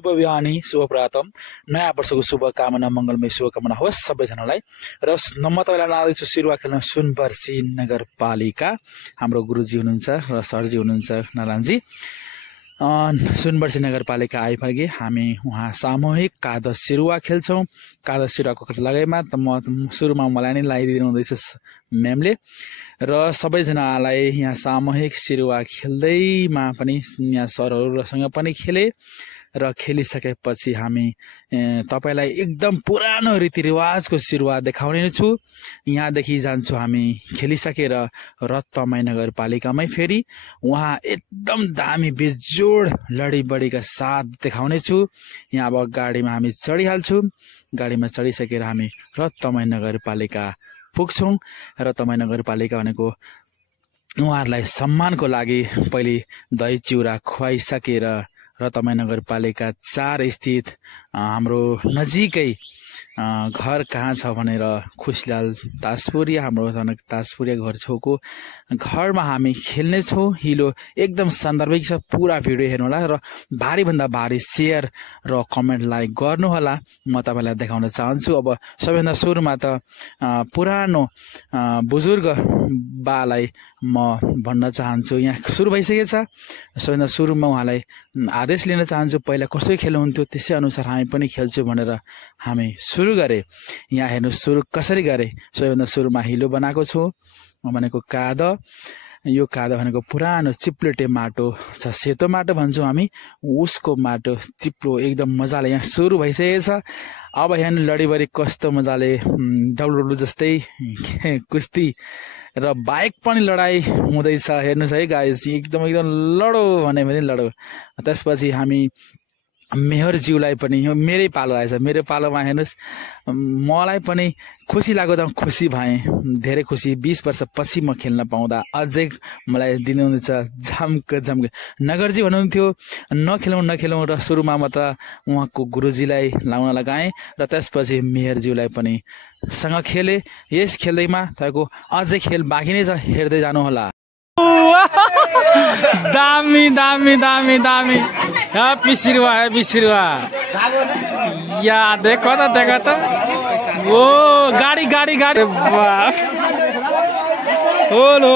शुभ बिहानी, शुभ प्रातम, नयाँ वर्षको शुभकामना, मङ्गलमय शुभकामना होस् सबैजनालाई। र म तपाईँलाई लाँदैछु सिरुवा खेल्न सुनवर्सी नगरपालिका। हाम्रो गुरुजी हुनुहुन्छ र सरजी हुनुहुन्छ नारायणजी। सुनवर्सी नगरपालिका आइपुगे हामी उहाँ सामूहिक कागज सिरुवा खेल्छौँ। कागज सिरुवाको लगाइमा त सुरुमा मलाई नै लगाइदिनु हुँदैछ म्यामले र सबैजनालाई यहाँ सामूहिक सिरुवा खेल्दैमा पनि यहाँ सरहरूसँग पनि खेले र खेलिसकेपछि हामी तपाईलाई एकदम पुरानो रीतिरिवाजको सिरुवा देखाउने छु। यहाँदेखि जान्छु हामी खेलिसकेर रत्तमाई नगरपालिकामै फेरि उहाँ एकदम दामी बेजोड लडीबडीका साथ देखाउने छु। यहाँ अब गाडीमा हामी चढिहाल्छौँ। गाडीमा चढिसकेर हामी रत्तमाई नगरपालिका पुग्छौँ। रत्तमाई नगरपालिका भनेको उहाँहरूलाई सम्मानको लागि पहिले दही चिउरा खुवाइसकेर रत्तमाई नगरपालिका 4 स्थित हाम्रो नजिकै घर कहाँ छ भनेर खुसीलाल ताजपुरिया, हाम्रो जनक ताजपुरिया घर छेउको घरमा हामी खेल्नेछौँ। हिलो एकदम सान्दर्भिक छ, पुरा भिडियो हेर्नुहोला र भारीभन्दा भारी सेयर र कमेन्ट लाइक गर्नुहोला। म तपाईँलाई देखाउन चाहन्छु। अब सबैभन्दा सुरुमा त पुरानो बुजुर्ग बालाई म भन्न चाहन्छु। यहाँ सुरु भइसकेको छ। सबैभन्दा सुरुमा उहाँलाई आदेश लिन चाहन्छु, पहिला कसरी खेल्नुहुन्थ्यो त्यसै अनुसार हामी पनि खेल्छु भनेर हामी सुरु गरे। यहाँ हेर्नु सुरु कसरी गरे। सबैभन्दा सुरुमा हिलो बनाएको छु भनेको काद। यो काद भनेको पुरानो चिप्लेटे माटो छ, सेतो माटो भन्छौँ हामी, उसको माटो चिप्लो एकदम मजाले यहाँ सुरु भइसकेको छ। अब यहाँ लडीबडी कस्तो मजाले डब्लु जस्तै कुस्ती र बाइक पनि लडाई हुँदैछ। हेर्नुहोस् है गाइस, एकदम लडो भने पनि लडो। त्यसपछि हामी मेहरज्यूलाई पनि, यो मेरै पालो आएछ, मेरो पालोमा हेर्नुहोस् मलाई पनि खुसी लाग्यो त खुसी भएँ, धेरै खुसी। 20 वर्षपछि म खेल्न पाउँदा अझै मलाई दिनुहुनेछ झम्क झम्क। नगरजी भन्नुहुन्थ्यो नखेलौँ र सुरुमा म त उहाँको गुरुजीलाई लाउन लगाएँ र त्यसपछि मेहरज्यूलाई पनि सँग खेले। यस खेल्दैमा तपाईँको अझै खेल बाँकी नै छ, हेर्दै जानुहोला। दामी दामी दामी दामी ह्यापी सिरुवा या देखो त ओ गाडी होल ओ